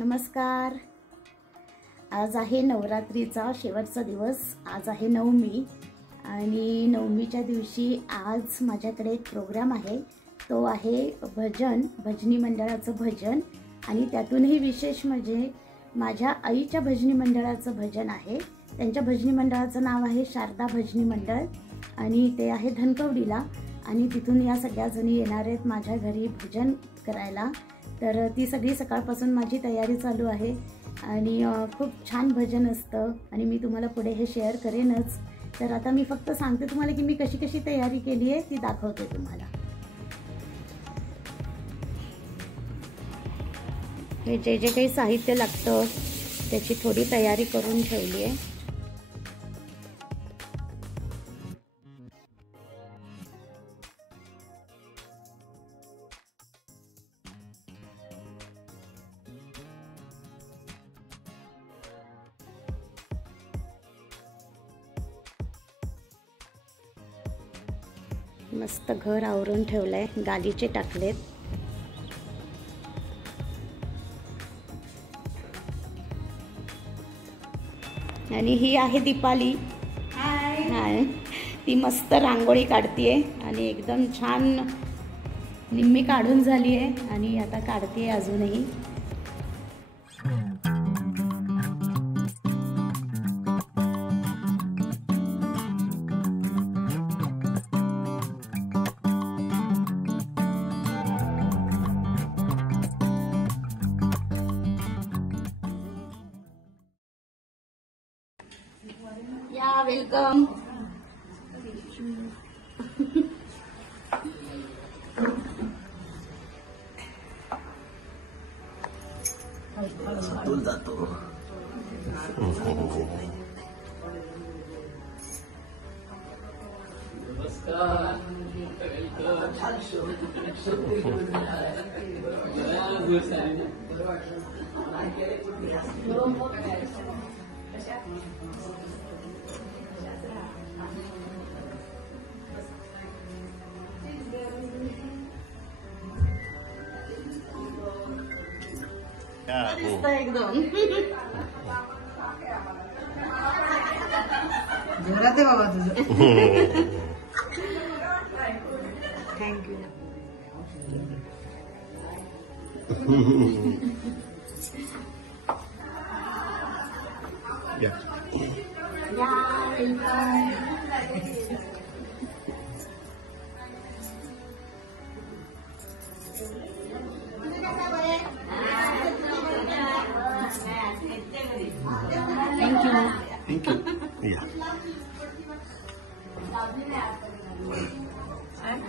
नमस्कार. आज आहे नवरात्रीचा शेवटचा दिवस. आज आहे नवमी आणि नवमीच्या दिवशी आज माझ्याकडे एक प्रोग्राम आहे. तो आहे भजनी मंडळाचं भजन आणि त्यातूनही विशेष म्हणजे माझ्या आईच्या भजनी मंडळाचं भजन आहे. त्यांच्या भजनी मंडळाचं नाव आहे शारदा भजनी मंडळ आणि ते आहे धनकवडीला आणि तिथून या सगळ्या जणी येणार आहेत माझ्या घरी भजन करायला. तर ती सगळी सकाळपासून माझी तयारी चालू आहे आणि खूप छान भजन असतं आणि मी तुम्हाला पुढे हे शेअर करेनच. तर आता मी फक्त सांगते तुम्हाला की मी कशी कशी तयारी केली आहे ती दाखवते तुम्हाला. हे जे जे काही साहित्य लागतं त्याची थोडी तयारी करून ठेवली आहे. मस्त घर आवरून ठेवलंय, गालीचे टाकलेत. आणि ही आहे दीपाली. हाय. ती मस्त रांगोळी काढतीये आणि एकदम छान निम्मी काढून झाली आहे आणि आता काढतीये अजूनही. या वेलकम. जातो. एकदम जोरात आहे बाबा तुझं. थँक्यू.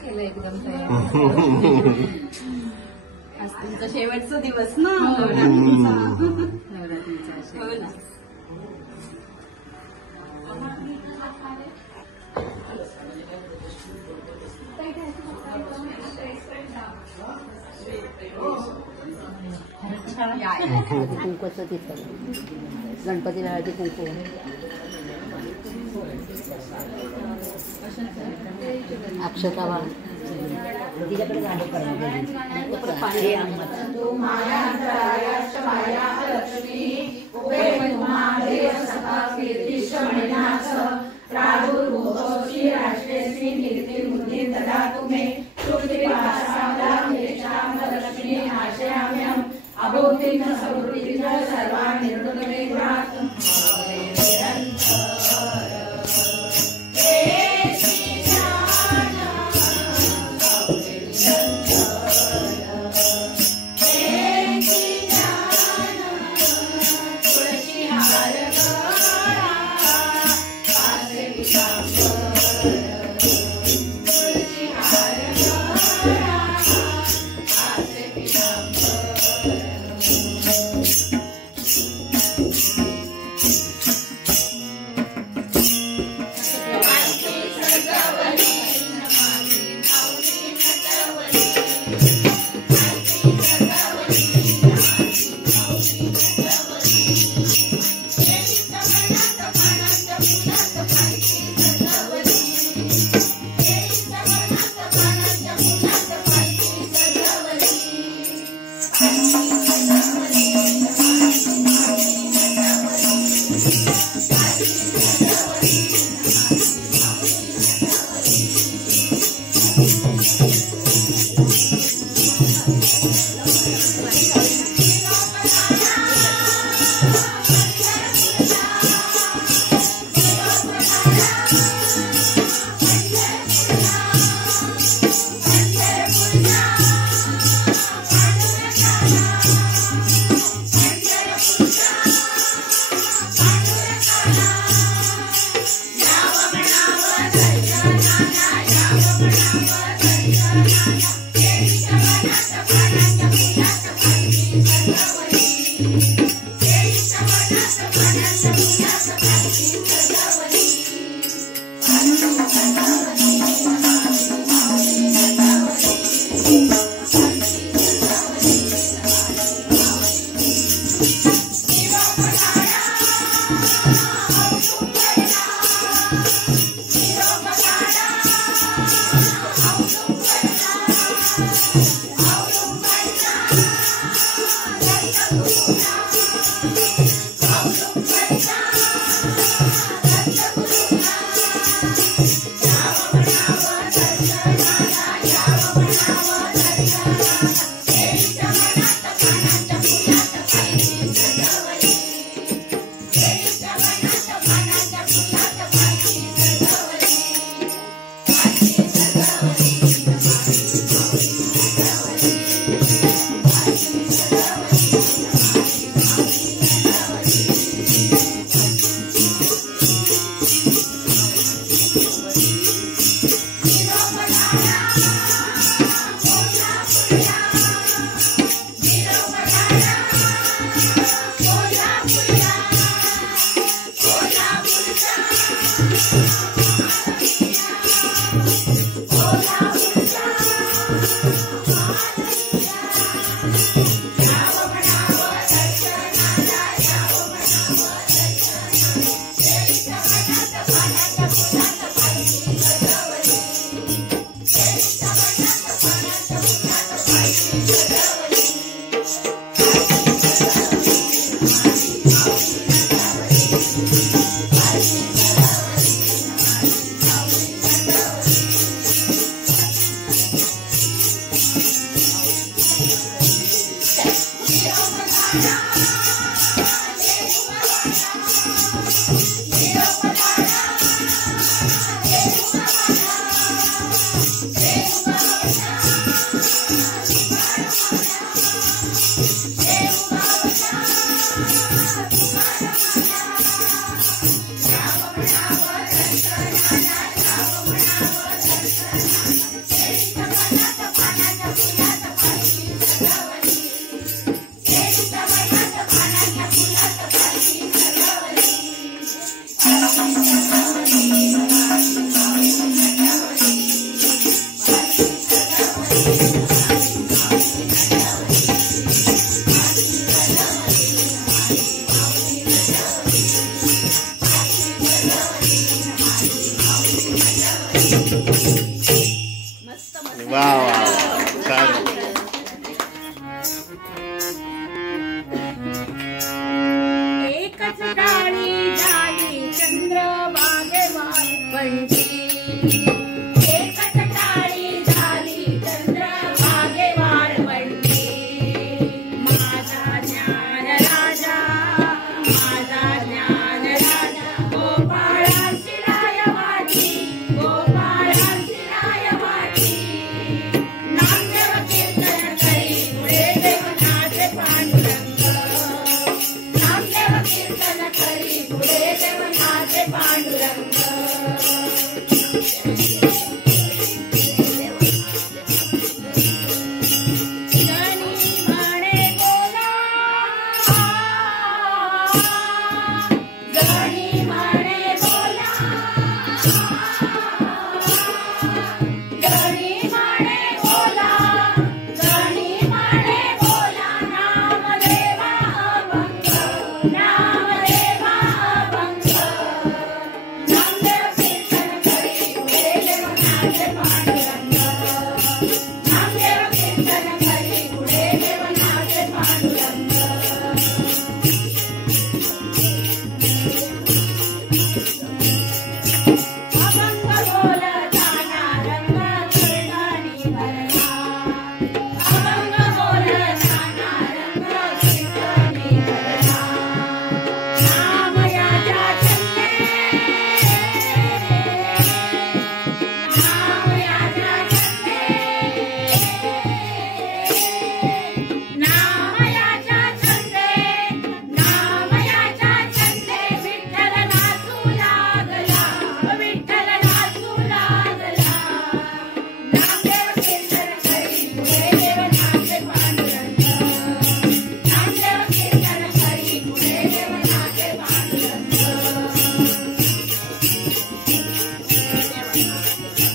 केलं एकदम तयार. आज तुमचा शेवटचा दिवस ना नवरात्रीचा. हो ना. कुंकूचं तिथं गणपतीला हळदी कुंकू. अक्षता वाळ तिच्याकडे झालं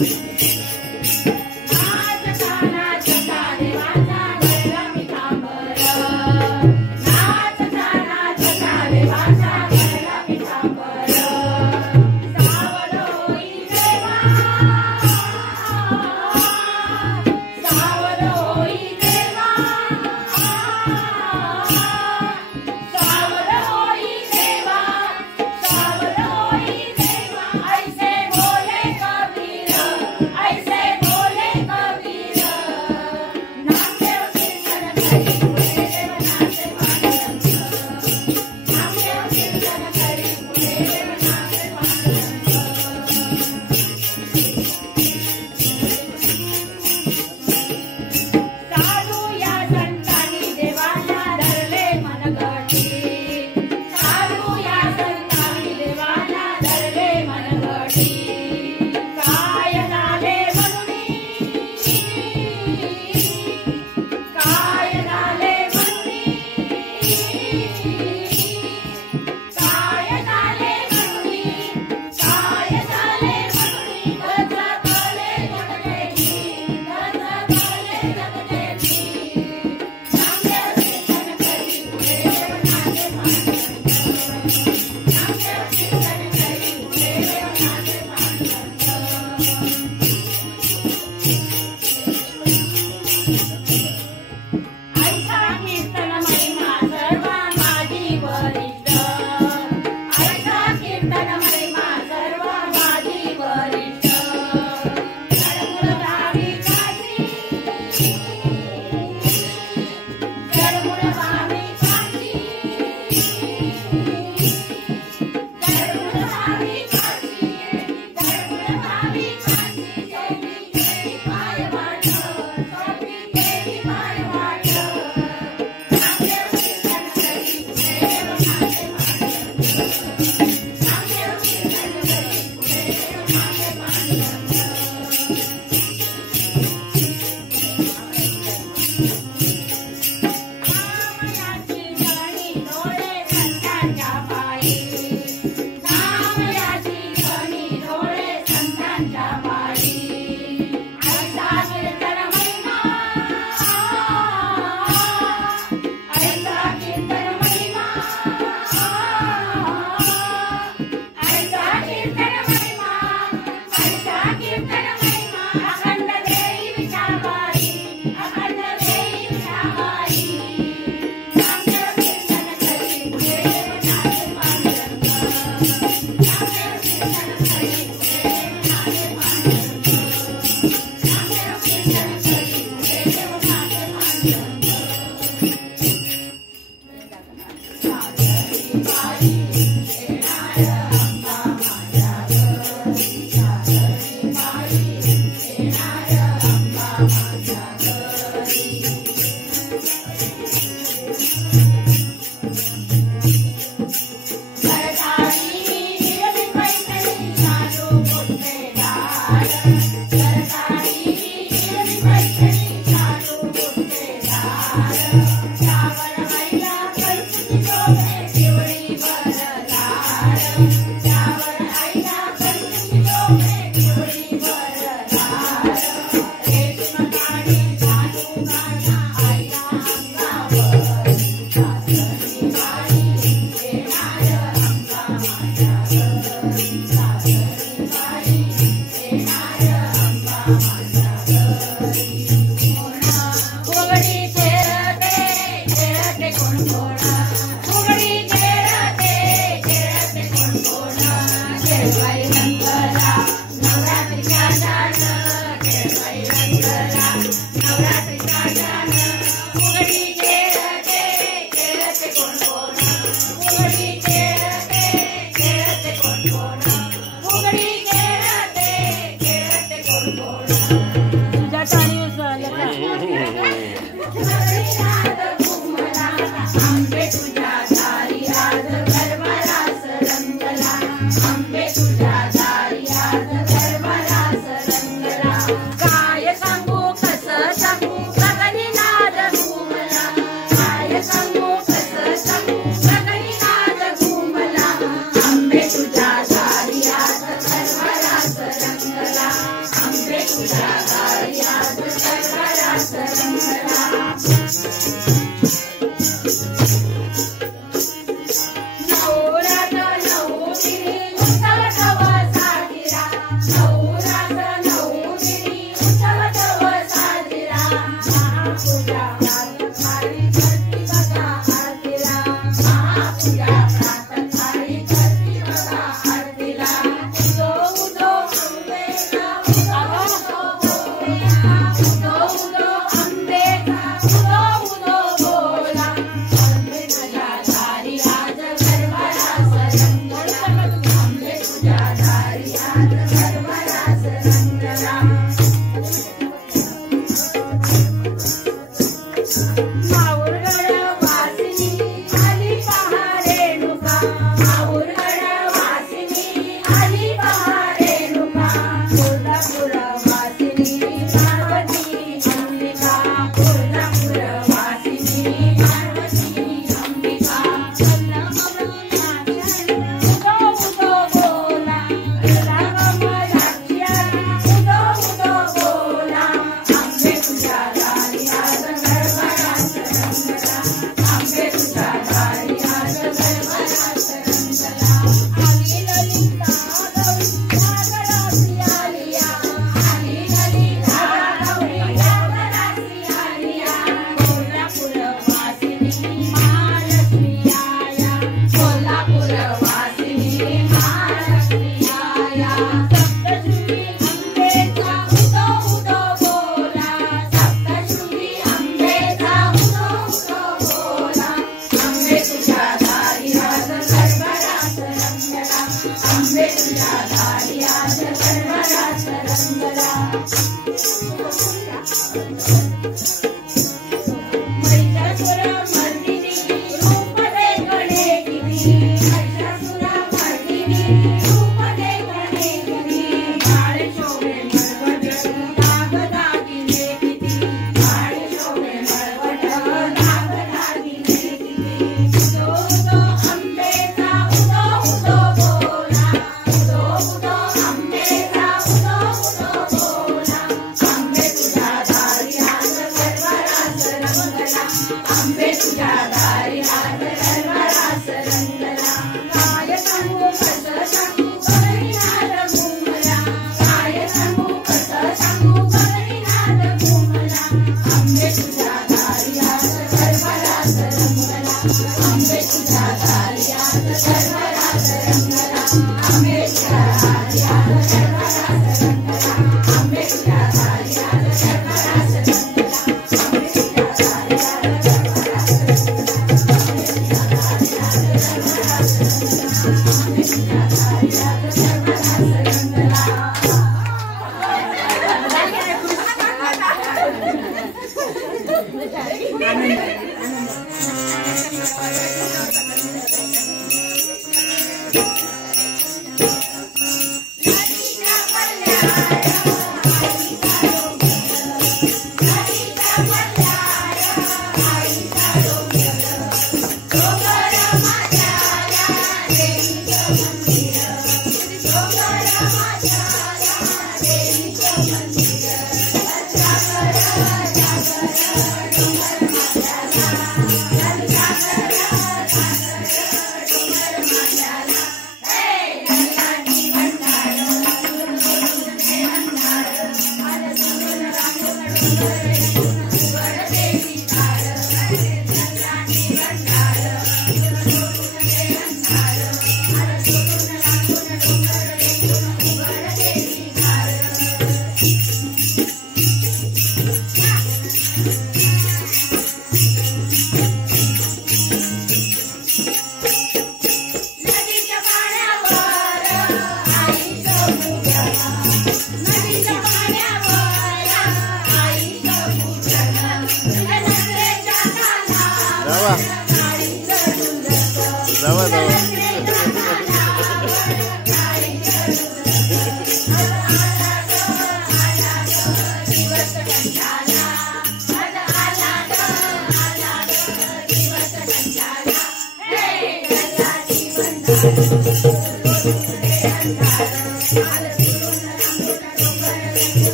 Thank you.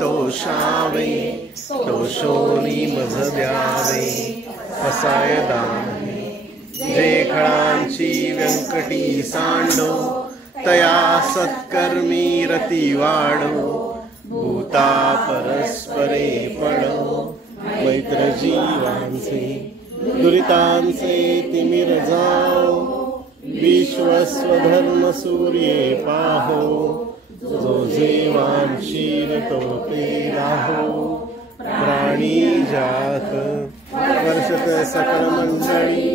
तोषावे तोषोनी मज द्यावे कसाय दाने जे खळांची व्यंकटी सांडो तया सत्कर्मी रती वाढो भूता परस्परे पडो मैत्र जीवांचे दुरितांचे तिमिर जाओ विश्वस्वधर्म सूर्ये पाहो जो जेवांशील तो ते राहो प्राणी जात वर्षत सकल मंडळी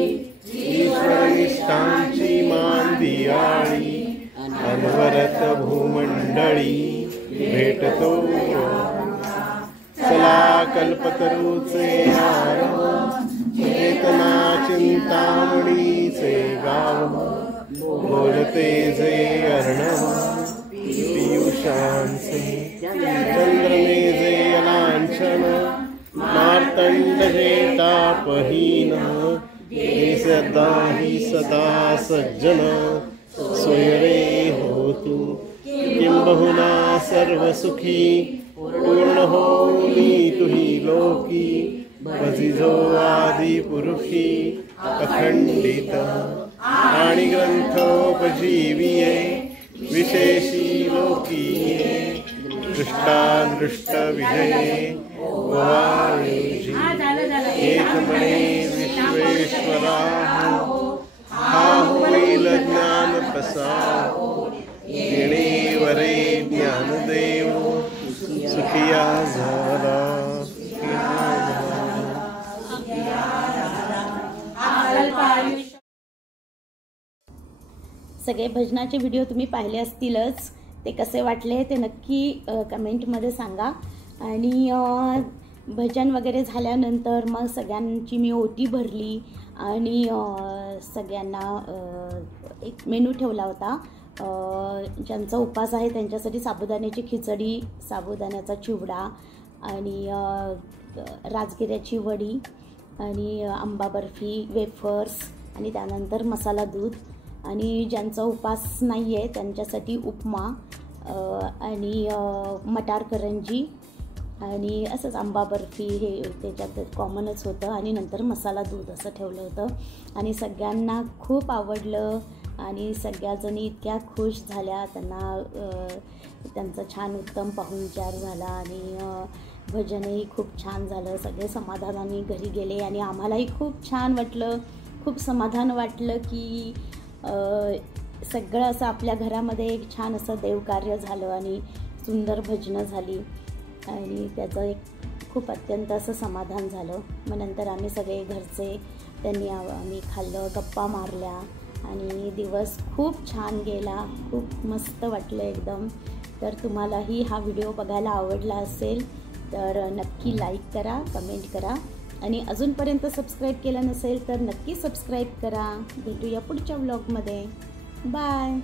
ईश्वरनिष्ठांची मान दियाळी अनवरत भूमंडळी भेटतो चला कल्पतरूचे आरव चेतना चिंतामणीचे गाव बोलते जे अर्णव पीयूषांचे चंद्रमेजे लांछन मार्तंड जे तापहीन हे सदाही सदा सज्जन सोयरे होतु किंबहुना सर्व सुखी पूर्ण होनी तुही लोकी भजिजो आदि पुरुषी अखंडित आणि ग्रंथोपजीविये विशेषी लोकीये दृष्टादृष्ट विजये वायुजी एकमणे विश्वेश्वरा हा होईल ज्ञान प्रसाद येणे वरे ज्ञानदेव सुखिया झाला सगळे भजनाचे व्हिडिओ तुम्ही पाहिले असतीलच. ते कसे वाटले ते नक्की कमेंटमध्ये सांगा. आणि भजन वगैरे झाल्यानंतर मग सगळ्यांची मी ओटी भरली आणि सगळ्यांना एक मेनू ठेवला होता. ज्यांचा उपास आहे त्यांच्यासाठी साबुदाण्याची खिचडी, साबुदाण्याचा चिवडा आणि राजगिऱ्याची वडी आणि आंबा बर्फी, वेफर्स आणि त्यानंतर मसाला दूध. आणि ज्यांचा उपास नाही आहे त्यांच्यासाठी उपमा आणि मटार करंजी आणि असंच आंबा बर्फी हे त्याच्यात कॉमनच होतं. आणि नंतर मसाला दूध असं ठेवलं होतं. आणि सगळ्यांना खूप आवडलं आणि सगळ्याजणी इतक्या खुश झाल्या. त्यांचा छान उत्तम पाहुणचार झाला आणि भजनही खूप छान झालं. सगळे समाधानाने घरी गेले आणि आम्हालाही खूप छान वाटलं, खूप समाधान वाटलं की सगळं असं आपल्या घरामध्ये एक छान असं देवकार्य झालं आणि सुंदर भजनं झाली आणि त्याचं एक खूप अत्यंत असं समाधान झालं. मग नंतर आम्ही सगळे घरचे आम्ही खाल्लं, गप्पा मारल्या आणि दिवस खूप छान गेला. खूप मस्त वाटलं एकदम. तर तुम्हालाही हा व्हिडिओ बघायला आवडला असेल तर नक्की लाईक करा, कमेंट करा आणि अजूनपर्यंत सबस्क्राईब केलं नसेल तर नक्की सबस्क्राईब करा. भेटूया पुढच्या व्लॉगमध्ये. बाय.